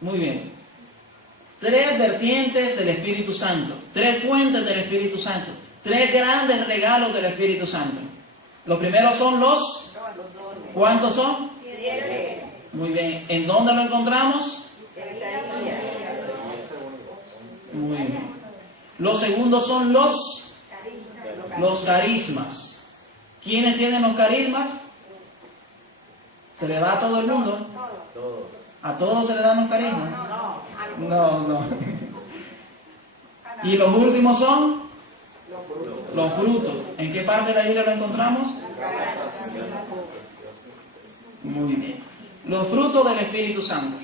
Muy bien. 3 vertientes del Espíritu Santo, 3 fuentes del Espíritu Santo, 3 grandes regalos del Espíritu Santo. Los primeros son los... ¿Cuántos son? 7. Muy bien. ¿En dónde lo encontramos? Muy bien. Los segundos son los carismas. ¿Quiénes tienen los carismas? ¿Se le da a todo el mundo? ¿A todos se le dan los carismas? No. ¿Y los últimos son? Los frutos. ¿En qué parte de la Biblia lo encontramos? Muy bien. Los frutos del Espíritu Santo.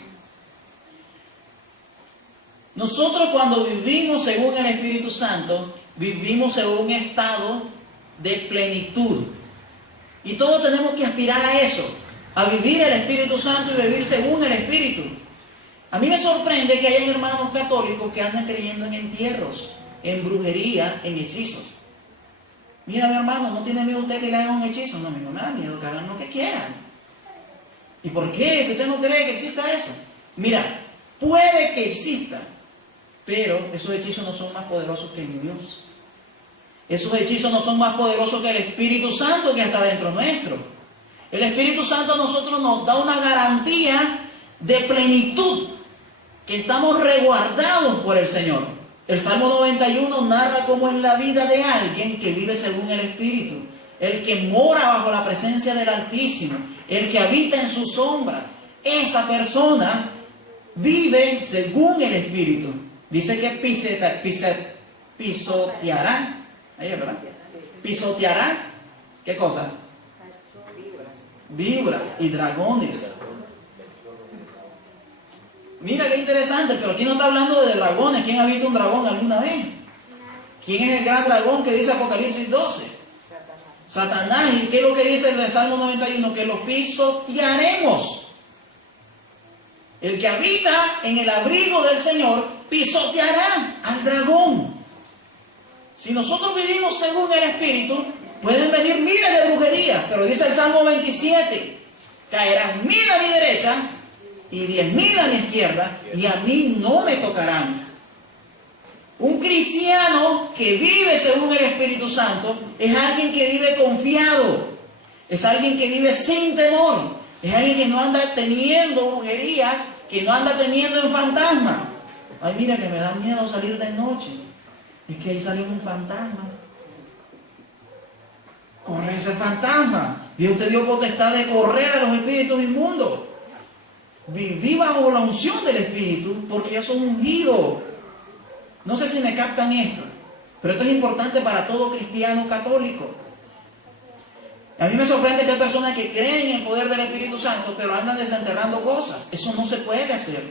Nosotros cuando vivimos según el Espíritu Santo, vivimos en un estado de plenitud. Y todos tenemos que aspirar a eso, a vivir el Espíritu Santo y vivir según el Espíritu. A mí me sorprende que hayan hermanos católicos que andan creyendo en entierros, en brujería, en hechizos. Mira, mi hermano, ¿no tiene miedo usted que le hagan un hechizo? No, a mí no me da miedo, que hagan lo que quieran. ¿Y por qué? ¿Que usted no cree que exista eso? Mira, puede que exista, pero esos hechizos no son más poderosos que mi Dios. Esos hechizos no son más poderosos que el Espíritu Santo que está dentro nuestro. El Espíritu Santo a nosotros nos da una garantía de plenitud, que estamos resguardados por el Señor. El Salmo 91 narra cómo es la vida de alguien que vive según el Espíritu. El que mora bajo la presencia del Altísimo, el que habita en su sombra. Esa persona vive según el Espíritu. Dice que pisoteará. Ahí es, ¿verdad? Pisoteará. ¿Qué cosa? Víboras y dragones. Mira qué interesante, pero aquí no está hablando de dragones. ¿Quién ha visto un dragón alguna vez? ¿Quién es el gran dragón que dice Apocalipsis 12? Satanás. ¿Y qué es lo que dice el Salmo 91? Que los pisotearemos. El que habita en el abrigo del Señor pisoteará al dragón. Si nosotros vivimos según el Espíritu, pueden venir miles de brujerías, pero dice el Salmo 27, caerán 1000 a mi derecha y 10.000 a mi izquierda, y a mí no me tocarán. Un cristiano que vive según el Espíritu Santo es alguien que vive confiado, es alguien que vive sin temor, es alguien que no anda teniendo brujerías, que no anda teniendo en fantasma. Ay, mira que me da miedo salir de noche. Es que ahí salió un fantasma. Corre ese fantasma. Dios te dio potestad de correr a los espíritus inmundos. Viví bajo la unción del Espíritu porque yo soy ungido. No sé si me captan esto, pero esto es importante para todo cristiano católico. A mí me sorprende que hay personas que creen en el poder del Espíritu Santo, pero andan desenterrando cosas. Eso no se puede hacer.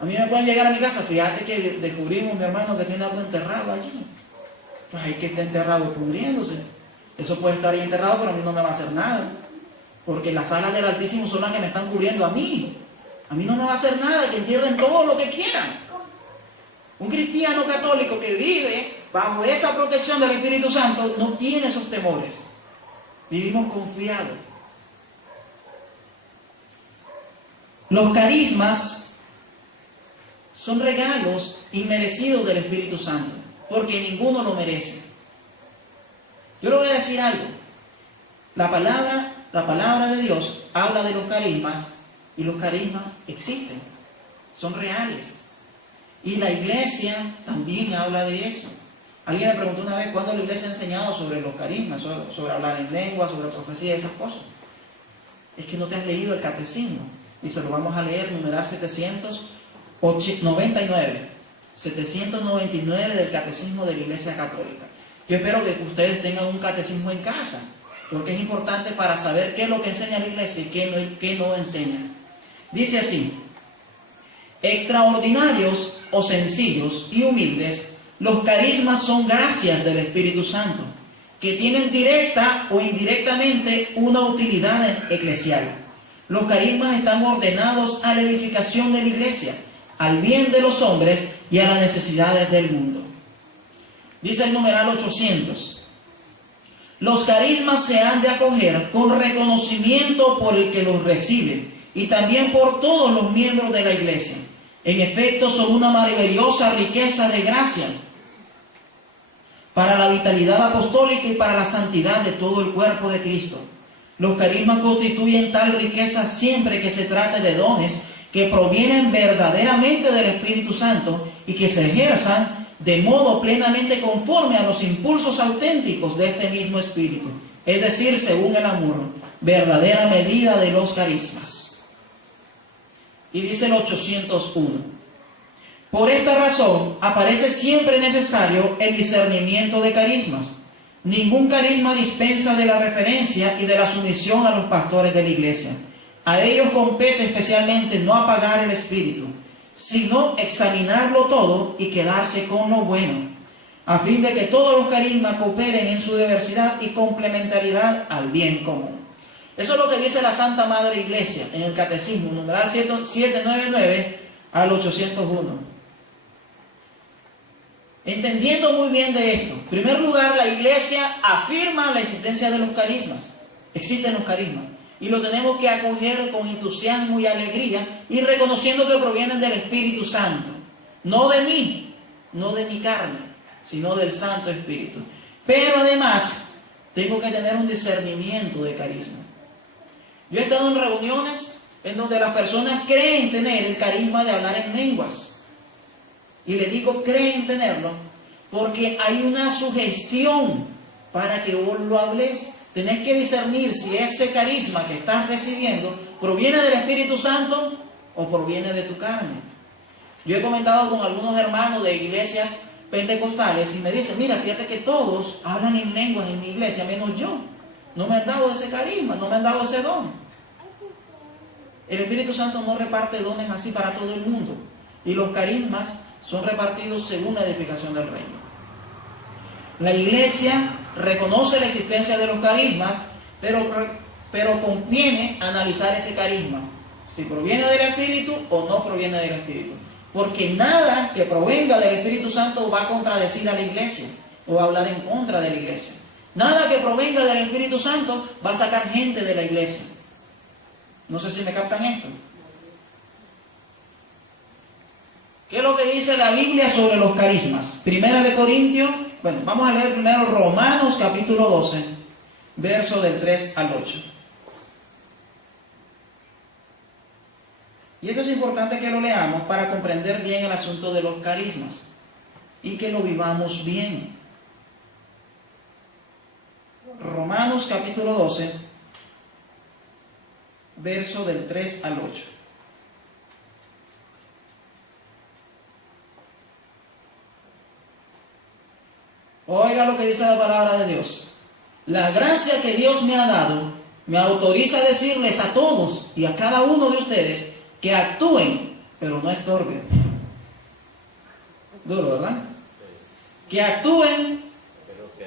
A mí me pueden llegar a mi casa, fíjate que descubrimos, mi hermano, que tiene algo enterrado allí. Pues hay que estar enterrado pudriéndose. Eso puede estar ahí enterrado, pero a mí no me va a hacer nada. Porque las alas del Altísimo son las que me están cubriendo a mí. A mí no me va a hacer nada, que entierren todo lo que quieran. Un cristiano católico que vive bajo esa protección del Espíritu Santo no tiene esos temores. Vivimos confiados. Los carismas son regalos inmerecidos del Espíritu Santo, porque ninguno lo merece. Yo le voy a decir algo. La palabra de Dios habla de los carismas, y los carismas existen, son reales. Y la iglesia también habla de eso. Alguien me preguntó una vez cuándo la iglesia ha enseñado sobre los carismas, sobre hablar en lengua, sobre profecía y esas cosas. Es que no te has leído el catecismo. Y se lo vamos a leer, numeral 799 del catecismo de la Iglesia Católica. Yo espero que ustedes tengan un catecismo en casa, porque es importante para saber qué es lo que enseña la iglesia y qué no enseña. Dice así: extraordinarios o sencillos y humildes, los carismas son gracias del Espíritu Santo, que tienen directa o indirectamente una utilidad eclesial. Los carismas están ordenados a la edificación de la iglesia, al bien de los hombres y a las necesidades del mundo. Dice el numeral 800. Los carismas se han de acoger con reconocimiento por el que los recibe y también por todos los miembros de la iglesia. En efecto, son una maravillosa riqueza de gracia para la vitalidad apostólica y para la santidad de todo el cuerpo de Cristo. Los carismas constituyen tal riqueza siempre que se trate de dones que provienen verdaderamente del Espíritu Santo y que se ejerzan de modo plenamente conforme a los impulsos auténticos de este mismo Espíritu, es decir, según el amor, verdadera medida de los carismas. Y dice el 801: por esta razón aparece siempre necesario el discernimiento de carismas. Ningún carisma dispensa de la referencia y de la sumisión a los pastores de la iglesia. A ellos compete especialmente no apagar el espíritu, sino examinarlo todo y quedarse con lo bueno, a fin de que todos los carismas cooperen en su diversidad y complementariedad al bien común. Eso es lo que dice la Santa Madre Iglesia en el Catecismo, numeral 799 al 801. Entendiendo muy bien de esto, en primer lugar, la Iglesia afirma la existencia de los carismas. Existen los carismas y lo tenemos que acoger con entusiasmo y alegría y reconociendo que provienen del Espíritu Santo, no de mí, no de mi carne, sino del Santo Espíritu. Pero además tengo que tener un discernimiento de carisma. Yo he estado en reuniones en donde las personas creen tener el carisma de hablar en lenguas. Y le digo creen tenerlo porque hay una sugestión para que vos lo hables. Tenés que discernir si ese carisma que estás recibiendo proviene del Espíritu Santo o proviene de tu carne. Yo he comentado con algunos hermanos de iglesias pentecostales y me dicen, mira, fíjate que todos hablan en lenguas en mi iglesia, menos yo. No me han dado ese carisma, no me han dado ese don. El Espíritu Santo no reparte dones así para todo el mundo. Y los carismas son repartidos según la edificación del reino. La iglesia reconoce la existencia de los carismas, pero conviene analizar ese carisma, si proviene del Espíritu o no proviene del Espíritu. Porque nada que provenga del Espíritu Santo va a contradecir a la iglesia o va a hablar en contra de la iglesia. Nada que provenga del Espíritu Santo va a sacar gente de la iglesia. No sé si me captan esto. ¿Qué es lo que dice la Biblia sobre los carismas? Primera de Corintios, vamos a leer primero Romanos capítulo 12, verso del 3 al 8. Y esto es importante que lo leamos para comprender bien el asunto de los carismas y que lo vivamos bien. Romanos capítulo 12, verso del 3 al 8. Oiga lo que dice la palabra de Dios. La gracia que Dios me ha dado me autoriza a decirles a todos y a cada uno de ustedes que actúen, pero no estorben. Duro, ¿verdad? Que actúen,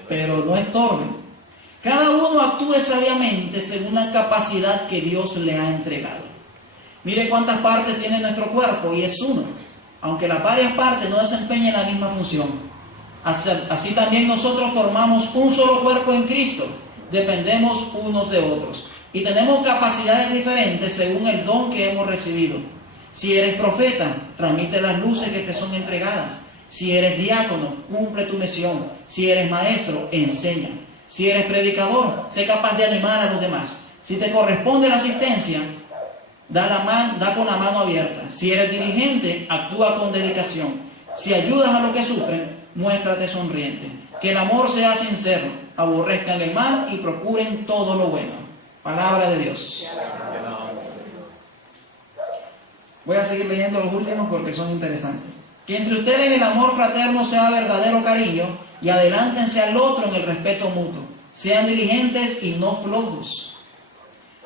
pero no estorben. Cada uno actúe sabiamente según la capacidad que Dios le ha entregado. Mire cuántas partes tiene nuestro cuerpo y es uno, aunque las varias partes no desempeñen la misma función. Así también nosotros formamos un solo cuerpo en Cristo, dependemos unos de otros y tenemos capacidades diferentes según el don que hemos recibido. Si eres profeta, transmite las luces que te son entregadas. Si eres diácono, cumple tu misión. Si eres maestro, enseña. Si eres predicador, sé capaz de animar a los demás. Si te corresponde la asistencia, da con la mano abierta. Si eres dirigente, actúa con dedicación. Si ayudas a los que sufren, muéstrate sonriente. Que el amor sea sincero, aborrezcan el mal y procuren todo lo bueno. Palabra de Dios. Voy a seguir leyendo los últimos porque son interesantes. Que entre ustedes el amor fraterno sea verdadero cariño y adelántense al otro en el respeto mutuo. Sean diligentes y no flojos.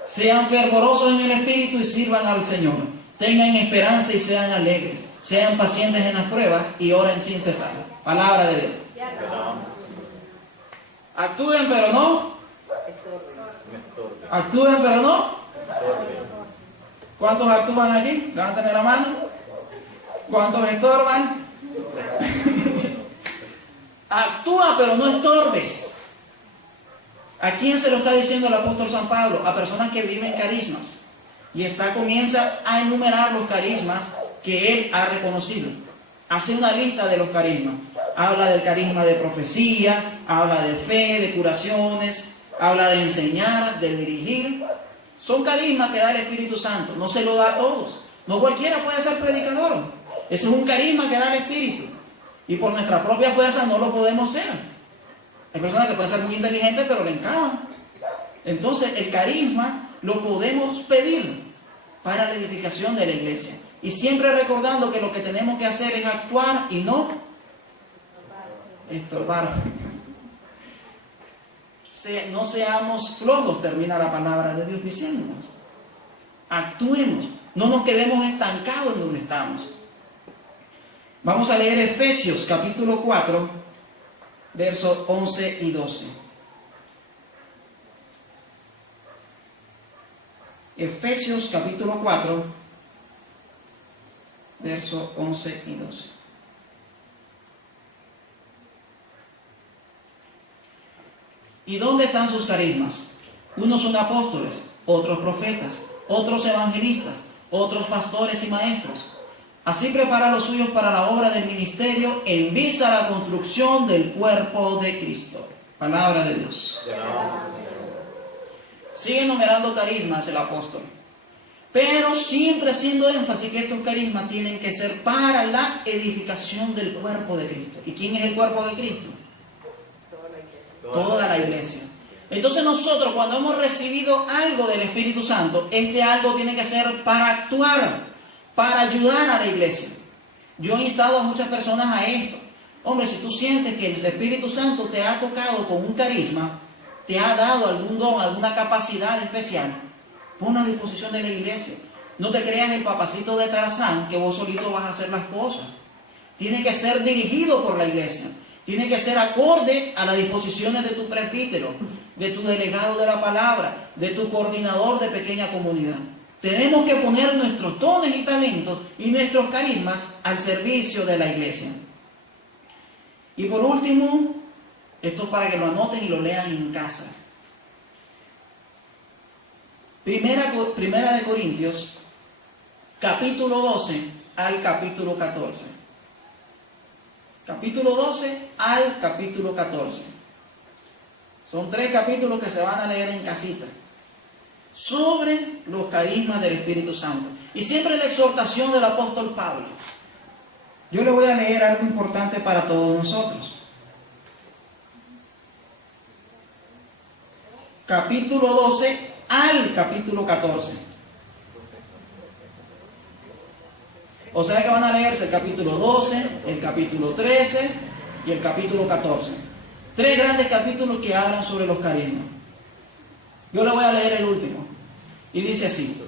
Sean fervorosos en el espíritu y sirvan al Señor. Tengan esperanza y sean alegres. Sean pacientes en las pruebas y oren sin cesar. Palabra de Dios. Actúen pero no. Actúen pero no. ¿Cuántos actúan aquí? Levántame la mano. ¿Cuántos estorban? Actúa pero no estorbes. ¿A quién se lo está diciendo el apóstol San Pablo? A personas que viven carismas. Y comienza a enumerar los carismas que él ha reconocido. Hace una lista de los carismas. Habla del carisma de profecía, habla de fe, de curaciones, habla de enseñar, de dirigir. Son carismas que da el Espíritu Santo. No se lo da a todos. No cualquiera puede ser predicador. Ese es un carisma que da el Espíritu. Y por nuestra propia fuerza no lo podemos ser. Hay personas que pueden ser muy inteligentes, pero le encajan. Entonces, el carisma lo podemos pedir para la edificación de la iglesia. Y siempre recordando que lo que tenemos que hacer es actuar y no estorbar. No seamos flojos, termina la palabra de Dios diciéndonos. Actuemos, no nos quedemos estancados en donde estamos. Vamos a leer Efesios capítulo 4, versos 11 y 12. Efesios capítulo 4, versos 11 y 12. ¿Y dónde están sus carismas? Unos son apóstoles, otros profetas, otros evangelistas, otros pastores y maestros. Así prepara los suyos para la obra del ministerio en vista a la construcción del cuerpo de Cristo. Palabra de Dios. Sigue enumerando carismas el apóstol, pero siempre haciendo énfasis que estos carismas tienen que ser para la edificación del cuerpo de Cristo. ¿Y quién es el cuerpo de Cristo? Toda la iglesia. Entonces nosotros, cuando hemos recibido algo del Espíritu Santo, este algo tiene que ser para actuar, para ayudar a la iglesia. Yo he instado a muchas personas a esto. Hombre, si tú sientes que el Espíritu Santo te ha tocado con un carisma, te ha dado algún don, alguna capacidad especial, pon a disposición de la iglesia. No te creas el papacito de Tarzán, que vos solito vas a hacer las cosas. Tiene que ser dirigido por la iglesia. Tiene que ser acorde a las disposiciones de tu presbítero, de tu delegado de la palabra, de tu coordinador de pequeña comunidad. Tenemos que poner nuestros dones y talentos y nuestros carismas al servicio de la iglesia. Y por último, esto para que lo anoten y lo lean en casa. Primera de Corintios, capítulo 12 al capítulo 14. Capítulo 12 al capítulo 14. Son 3 capítulos que se van a leer en casita. Sobre los carismas del Espíritu Santo. Y siempre la exhortación del apóstol Pablo. Yo le voy a leer algo importante para todos nosotros. Capítulo 12 al capítulo 14. O sea que van a leerse el capítulo 12, el capítulo 13 y el capítulo 14. 3 grandes capítulos que hablan sobre los carismas. Yo le voy a leer el último. Y dice así: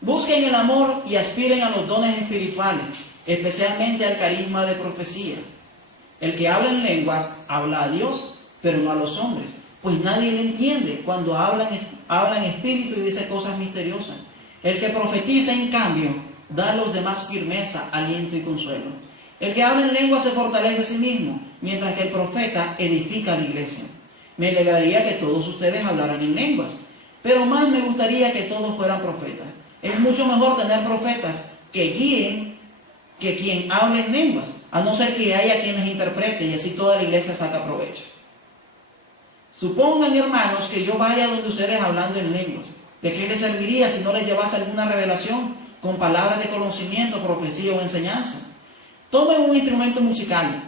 busquen el amor y aspiren a los dones espirituales, especialmente al carisma de profecía. El que habla en lenguas habla a Dios, pero no a los hombres, pues nadie le entiende cuando habla en espíritu y dice cosas misteriosas. El que profetiza, en cambio, da a los demás firmeza, aliento y consuelo. El que habla en lengua se fortalece a sí mismo, mientras que el profeta edifica a la iglesia. Me alegraría que todos ustedes hablaran en lenguas, pero más me gustaría que todos fueran profetas. Es mucho mejor tener profetas que guíen que quien hable en lenguas, a no ser que haya quien les interprete y así toda la iglesia saca provecho. Supongan, hermanos, que yo vaya donde ustedes hablando en lenguas. ¿De qué les serviría si no les llevase alguna revelación con palabras de conocimiento, profecía o enseñanza? Tomen un instrumento musical,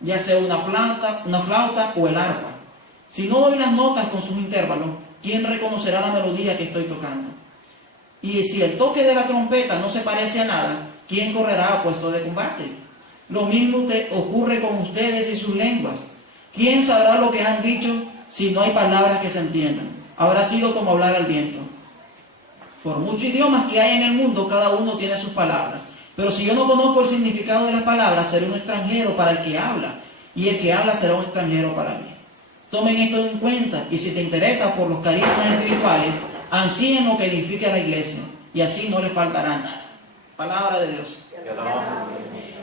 ya sea una flauta o el arpa. Si no doy las notas con sus intervalos, ¿quién reconocerá la melodía que estoy tocando? Y si el toque de la trompeta no se parece a nada, ¿quién correrá a puesto de combate? Lo mismo ocurre con ustedes y sus lenguas. ¿Quién sabrá lo que han dicho si no hay palabras que se entiendan? Habrá sido como hablar al viento. Por muchos idiomas que hay en el mundo, cada uno tiene sus palabras. Pero si yo no conozco el significado de las palabras, seré un extranjero para el que habla, y el que habla será un extranjero para mí. Tomen esto en cuenta, y si te interesa por los carismas espirituales, ansíen lo que edifique a la iglesia, y así no le faltará nada. Palabra de Dios.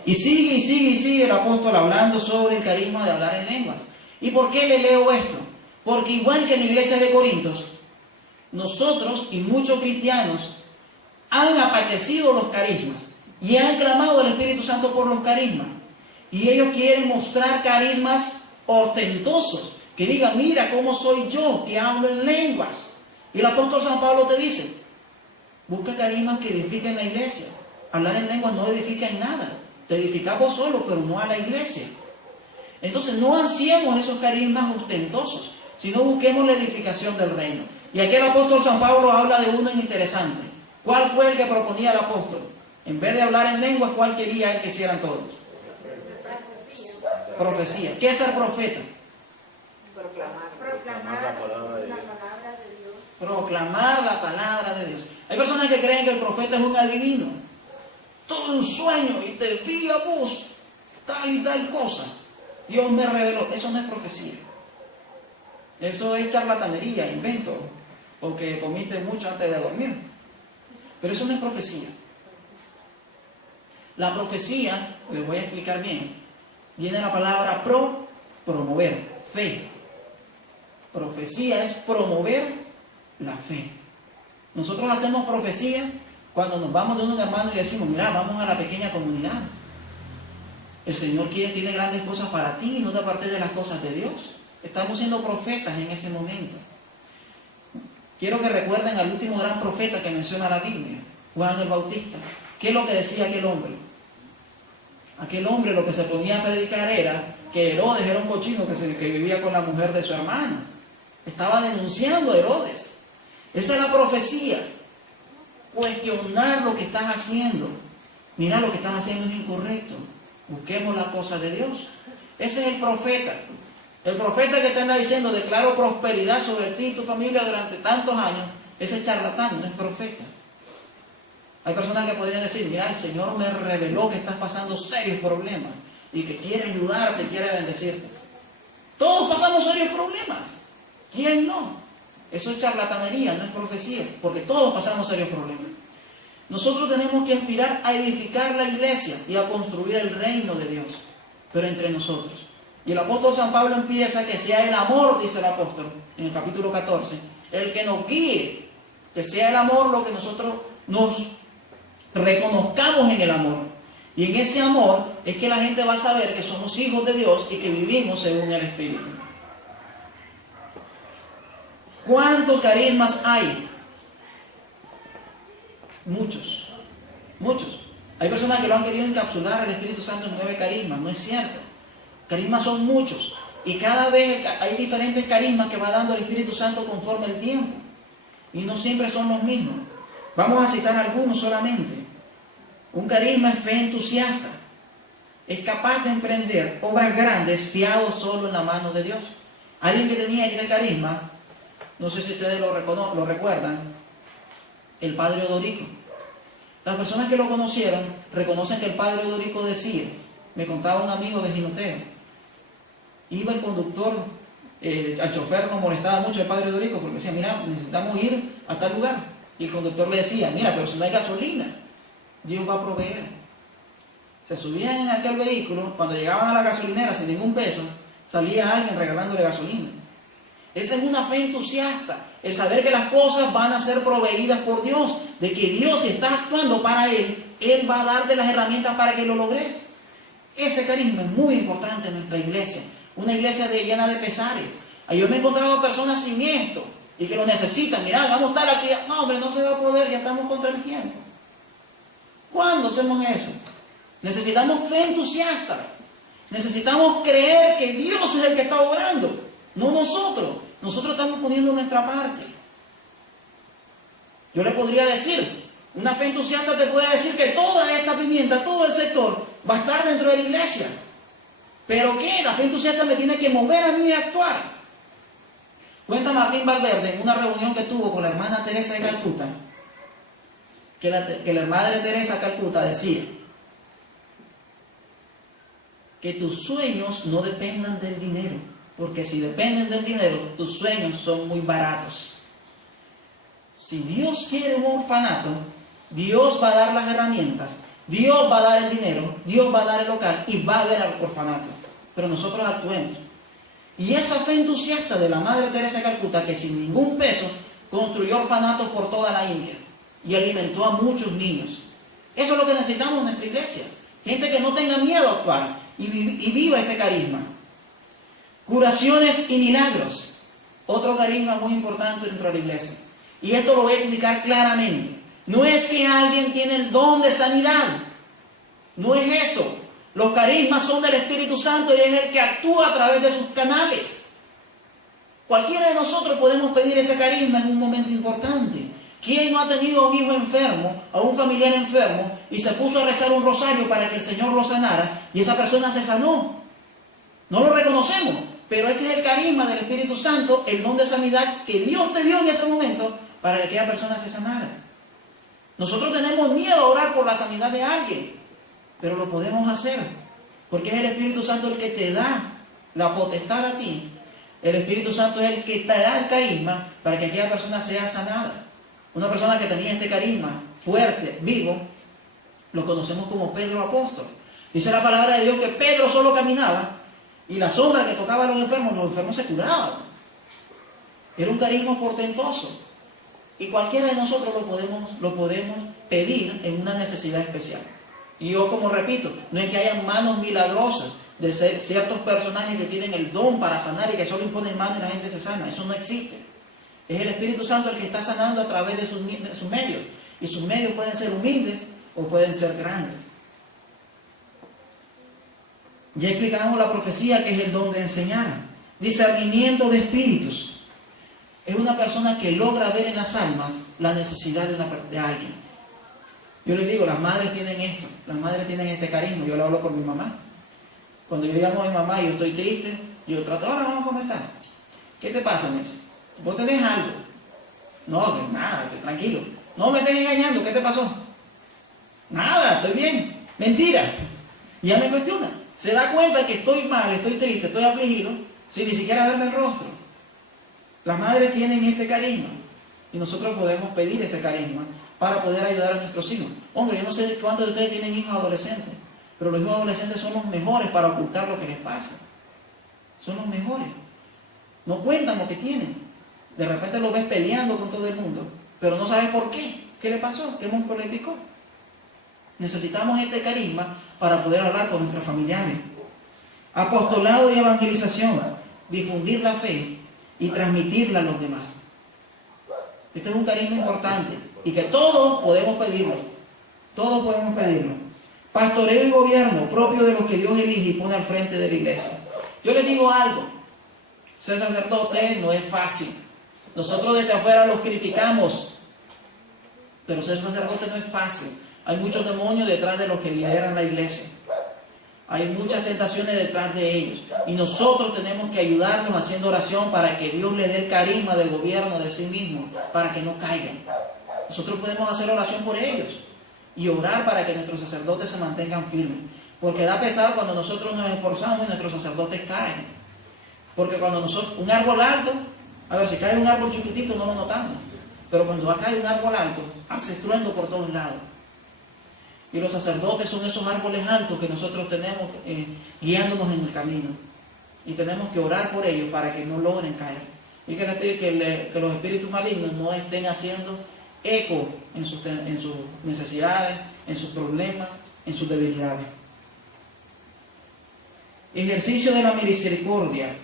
Y sigue el apóstol hablando sobre el carisma de hablar en lenguas. ¿Y por qué le leo esto? Porque igual que en la iglesia de Corintios, nosotros y muchos cristianos han apetecido los carismas y han clamado al Espíritu Santo por los carismas. Y ellos quieren mostrar carismas ostentosos, que digan, mira cómo soy yo, que hablo en lenguas. Y el apóstol San Pablo te dice, busca carismas que edifiquen la iglesia. Hablar en lenguas no edifica en nada. Te edificas vos solo, pero no a la iglesia. Entonces no ansiemos esos carismas ostentosos, sino busquemos la edificación del reino. Y aquí el apóstol San Pablo habla de uno interesante. ¿Cuál fue el que proponía el apóstol? En vez de hablar en lenguas, ¿cuál quería él que hicieran todos? Profecía. ¿Qué es ser profeta? Proclamar la palabra de Dios. Proclamar la palabra de Dios. Hay personas que creen que el profeta es un adivino. Todo un sueño y te vi a vos tal y tal cosa. Dios me reveló. Eso no es profecía. Eso es charlatanería, invento, porque comiste mucho antes de dormir. Pero eso no es profecía. La profecía, les voy a explicar bien, viene la palabra promover, fe. Profecía es promover la fe. Nosotros hacemos profecía cuando nos vamos de un hermano y le decimos, mira, vamos a la pequeña comunidad. El Señor tiene grandes cosas para ti y no te apartes de las cosas de Dios. Estamos siendo profetas en ese momento. Quiero que recuerden al último gran profeta que menciona la Biblia, Juan el Bautista. ¿Qué es lo que decía aquel hombre? Aquel hombre lo que se ponía a predicar era que Herodes era un cochino que vivía con la mujer de su hermana. Estaba denunciando a Herodes. Esa es la profecía. Cuestionar lo que estás haciendo. Mira, lo que estás haciendo es incorrecto. Busquemos la cosa de Dios. Ese es el profeta. El profeta que te anda diciendo, declaro prosperidad sobre ti y tu familia durante tantos años, ese charlatán no es profeta. Hay personas que podrían decir, mira, el Señor me reveló que estás pasando serios problemas y que quiere ayudarte, quiere bendecirte. Todos pasamos serios problemas. ¿Quién no? Eso es charlatanería, no es profecía, porque todos pasamos serios problemas. Nosotros tenemos que aspirar a edificar la iglesia y a construir el reino de Dios, pero entre nosotros. Y el apóstol San Pablo empieza que sea el amor, dice el apóstol, en el capítulo 14, el que nos guíe, que sea el amor lo que nosotros nos reconozcamos en el amor. Y en ese amor es que la gente va a saber que somos hijos de Dios y que vivimos según el Espíritu. ¿Cuántos carismas hay? Muchos. Muchos. Hay personas que lo han querido encapsular al Espíritu Santo en 9 carismas. No es cierto. Carismas son muchos. Y cada vez hay diferentes carismas que va dando el Espíritu Santo conforme el tiempo. Y no siempre son los mismos. Vamos a citar algunos solamente. Un carisma es fe entusiasta. Es capaz de emprender obras grandes fiado solo en la mano de Dios. Alguien que tenía este carisma, no sé si ustedes lo recuerdan, el padre Odorico. Las personas que lo conocieron reconocen que el padre Odorico decía, me contaba un amigo de Jinoteo, iba el conductor, al chofer nos molestaba mucho el padre Odorico porque decía, mira, necesitamos ir a tal lugar. Y el conductor le decía, mira, pero si no hay gasolina, Dios va a proveer. Se subían en aquel vehículo, cuando llegaban a la gasolinera sin ningún peso, salía alguien regalándole gasolina. Esa es una fe entusiasta, el saber que las cosas van a ser proveídas por Dios, de que Dios, si está actuando para Él va a darte las herramientas para que lo logres. Ese carisma es muy importante en nuestra iglesia, una iglesia llena de pesares. Yo me he encontrado personas sin esto y que lo necesitan. Mirá, vamos a estar aquí. No, hombre, no se va a poder, ya estamos contra el tiempo. ¿Cuándo hacemos eso? Necesitamos fe entusiasta. Necesitamos creer que Dios es el que está obrando, no nosotros. Nosotros estamos poniendo nuestra parte. Yo le podría decir, una fe entusiasta te puede decir que toda esta pimienta, todo el sector, va a estar dentro de la iglesia. ¿Pero qué? La fe entusiasta me tiene que mover a mí a actuar. Cuenta Martín Valverde en una reunión que tuvo con la hermana Teresa de Calcuta, que la madre Teresa de Calcuta decía que tus sueños no dependan del dinero, porque si dependen del dinero, tus sueños son muy baratos. Si Dios quiere un orfanato, Dios va a dar las herramientas, Dios va a dar el dinero, Dios va a dar el local y va a haber el orfanato. Pero nosotros actuemos. Y esa fe entusiasta de la Madre Teresa de Calcuta, que sin ningún peso construyó orfanatos por toda la India y alimentó a muchos niños. Eso es lo que necesitamos en nuestra iglesia. Gente que no tenga miedo a actuar y viva este carisma. Curaciones y milagros. Otro carisma muy importante dentro de la iglesia. Y esto lo voy a explicar claramente. No es que alguien tiene el don de sanidad. No es eso. Los carismas son del Espíritu Santo y es el que actúa a través de sus canales. Cualquiera de nosotros podemos pedir ese carisma en un momento importante. ¿Quién no ha tenido a un hijo enfermo, a un familiar enfermo, y se puso a rezar un rosario para que el Señor lo sanara, y esa persona se sanó? No lo reconocemos, pero ese es el carisma del Espíritu Santo, el don de sanidad que Dios te dio en ese momento para que aquella persona se sanara. Nosotros tenemos miedo a orar por la sanidad de alguien, pero lo podemos hacer, porque es el Espíritu Santo el que te da la potestad a ti. El Espíritu Santo es el que te da el carisma para que aquella persona sea sanada. Una persona que tenía este carisma fuerte, vivo, lo conocemos como Pedro apóstol. Dice la palabra de Dios que Pedro solo caminaba y la sombra que tocaba a los enfermos se curaban. Era un carisma portentoso. Y cualquiera de nosotros lo podemos pedir en una necesidad especial. Y yo, como repito, no es que haya manos milagrosas de ciertos personajes que tienen el don para sanar y que solo imponen manos y la gente se sana. Eso no existe. Es el Espíritu Santo el que está sanando a través de sus medios. Y sus medios pueden ser humildes o pueden ser grandes. Ya explicamos la profecía, que es el don de enseñar. Discernimiento de espíritus. Es una persona que logra ver en las almas la necesidad de alguien. Yo les digo, las madres tienen esto. Las madres tienen este carisma. Yo lo hablo por mi mamá. Cuando yo llamo a mi mamá y yo estoy triste, yo trato, ahora vamos, ¿cómo estás? ¿Qué te pasa, Messi? ¿Vos tenés algo? No, nada, tranquilo. No me estés engañando, ¿qué te pasó? Nada, estoy bien. Mentira. Y ya me cuestiona. Se da cuenta que estoy mal, estoy triste, estoy afligido, sin ni siquiera verme el rostro. Las madres tienen este carisma y nosotros podemos pedir ese carisma para poder ayudar a nuestros hijos. Hombre, yo no sé cuántos de ustedes tienen hijos adolescentes, pero los hijos adolescentes son los mejores para ocultar lo que les pasa. Son los mejores. No cuentan lo que tienen. De repente lo ves peleando con todo el mundo, pero no sabes por qué. ¿Qué le pasó? ¿Qué músculo le picó? Necesitamos este carisma para poder hablar con nuestros familiares. Apostolado y evangelización. Difundir la fe y transmitirla a los demás. Este es un carisma importante y que todos podemos pedirlo. Todos podemos pedirlo. Pastoreo y gobierno propio de los que Dios elige y pone al frente de la iglesia. Yo les digo algo. Ser sacerdote no es fácil. Nosotros desde afuera los criticamos, pero ser sacerdote no es fácil. Hay muchos demonios detrás de los que lideran la iglesia. Hay muchas tentaciones detrás de ellos. Y nosotros tenemos que ayudarlos haciendo oración para que Dios les dé el carisma del gobierno de sí mismo, para que no caigan. Nosotros podemos hacer oración por ellos y orar para que nuestros sacerdotes se mantengan firmes. Porque da pesar cuando nosotros nos esforzamos y nuestros sacerdotes caen. Porque cuando un árbol alto, a ver, si cae un árbol chiquitito no lo notamos, pero cuando cae un árbol alto, hace estruendo por todos lados. Y los sacerdotes son esos árboles altos que nosotros tenemos guiándonos en el camino. Y tenemos que orar por ellos para que no logren caer. Y que les pedir que los espíritus malignos no estén haciendo eco en sus necesidades, en sus problemas, en sus debilidades. Ejercicio de la misericordia.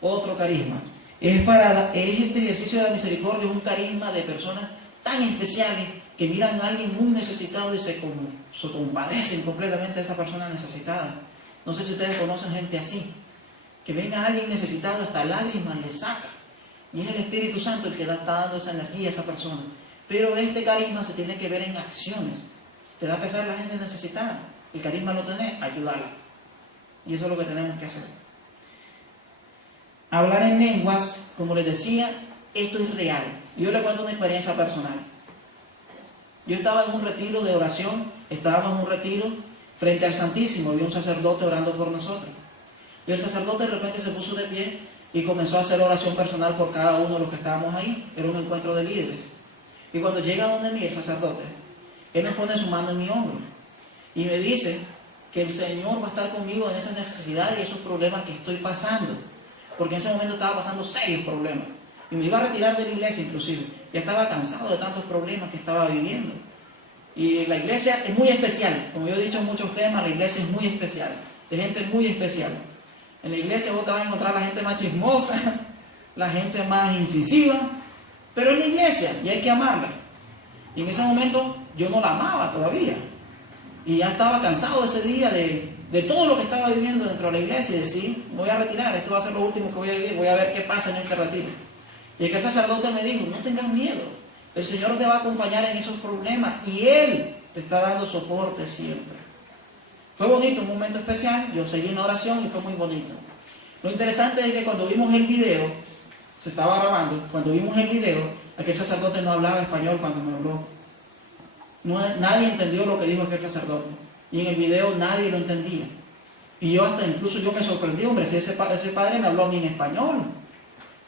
Otro carisma. Este ejercicio de la misericordia es un carisma de personas tan especiales que miran a alguien muy necesitado y se compadecen completamente de esa persona necesitada. No sé si ustedes conocen gente así, que venga a alguien necesitado, hasta lágrimas le saca. Y es el Espíritu Santo el que está dando esa energía a esa persona. Pero este carisma se tiene que ver en acciones. Te da pesar la gente necesitada. El carisma lo tenés, ayudarla. Y eso es lo que tenemos que hacer. Hablar en lenguas, como les decía, esto es real. Yo les cuento una experiencia personal. Yo estaba en un retiro de oración, estábamos en un retiro frente al Santísimo, había un sacerdote orando por nosotros. Y el sacerdote de repente se puso de pie y comenzó a hacer oración personal por cada uno de los que estábamos ahí. Era un encuentro de líderes. Y cuando llega donde mí el sacerdote, él me pone su mano en mi hombro y me dice que el Señor va a estar conmigo en esas necesidades y esos problemas que estoy pasando. Porque en ese momento estaba pasando serios problemas. Y me iba a retirar de la iglesia inclusive. Ya estaba cansado de tantos problemas que estaba viviendo. Y la iglesia es muy especial. Como yo he dicho en muchos temas, la iglesia es muy especial. De gente muy especial. En la iglesia vos te vas a encontrar la gente más chismosa, la gente más incisiva. Pero es la iglesia y hay que amarla. Y en ese momento yo no la amaba todavía. Y ya estaba cansado ese día de todo lo que estaba viviendo dentro de la iglesia y decir, me voy a retirar, esto va a ser lo último que voy a vivir, voy a ver qué pasa en este retiro. Y el sacerdote me dijo, no tengas miedo, el Señor te va a acompañar en esos problemas y Él te está dando soporte siempre. Fue bonito, un momento especial, yo seguí en oración y fue muy bonito. Lo interesante es que cuando vimos el video, se estaba grabando, cuando vimos el video, aquel sacerdote no hablaba español cuando me habló. Nadie entendió lo que dijo aquel sacerdote. Y en el video nadie lo entendía. Y yo incluso yo me sorprendí, hombre, si ese padre me habló a mí en español.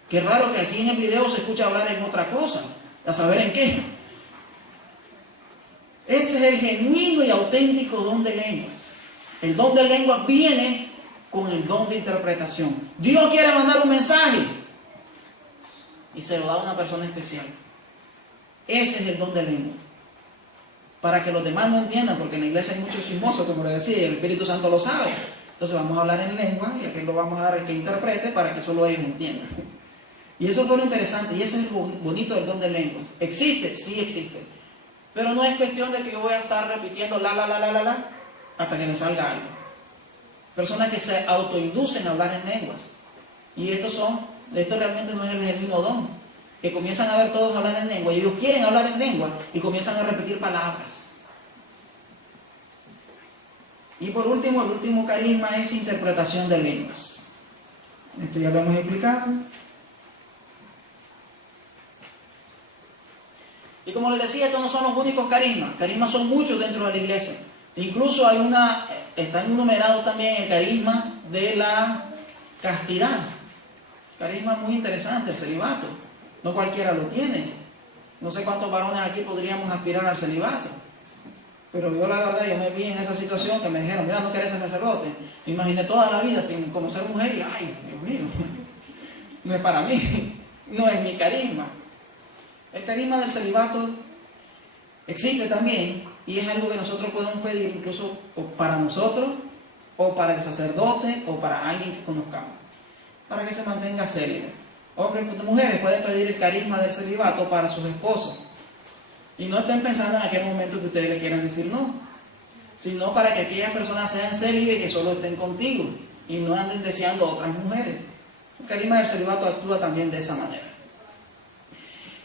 Qué raro que aquí en el video se escucha hablar en otra cosa, a saber en qué. Ese es el genuino y auténtico don de lenguas. El don de lenguas viene con el don de interpretación. Dios quiere mandar un mensaje y se lo da a una persona especial. Ese es el don de lenguas. Para que los demás no entiendan, porque en la iglesia hay muchos chismosos, como le decía, y el Espíritu Santo lo sabe. Entonces vamos a hablar en lengua y aquí lo vamos a dar al que interprete para que solo ellos entiendan. Y eso fue lo interesante, y ese es lo bonito del don de lenguas. ¿Existe? Sí existe. Pero no es cuestión de que yo voy a estar repitiendo la, hasta que me salga algo. Personas que se autoinducen a hablar en lenguas. Y esto realmente no es el genuino don. Que comienzan a ver todos hablar en lengua, y ellos quieren hablar en lengua, y comienzan a repetir palabras. Y por último, el último carisma es interpretación de lenguas. Esto ya lo hemos explicado. Y como les decía, estos no son los únicos carismas. Carismas son muchos dentro de la iglesia. Incluso está enumerado también el carisma de la castidad. Carisma muy interesante, el celibato. No cualquiera lo tiene. No sé cuántos varones aquí podríamos aspirar al celibato. Pero yo la verdad, yo me vi en esa situación que me dijeron, mira, no querés ser sacerdote. Me imaginé toda la vida sin conocer mujer y, ay, Dios mío, no es para mí, no es mi carisma. El carisma del celibato existe también y es algo que nosotros podemos pedir incluso para nosotros o para el sacerdote o para alguien que conozcamos, para que se mantenga célibe. Hombres y mujeres pueden pedir el carisma del celibato para sus esposos. Y no estén pensando en aquel momento que ustedes le quieran decir no, sino para que aquellas personas sean célibes y que solo estén contigo y no anden deseando a otras mujeres. El carisma del celibato actúa también de esa manera.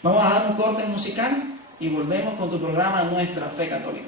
Vamos a dar un corte musical y volvemos con tu programa Nuestra Fe Católica.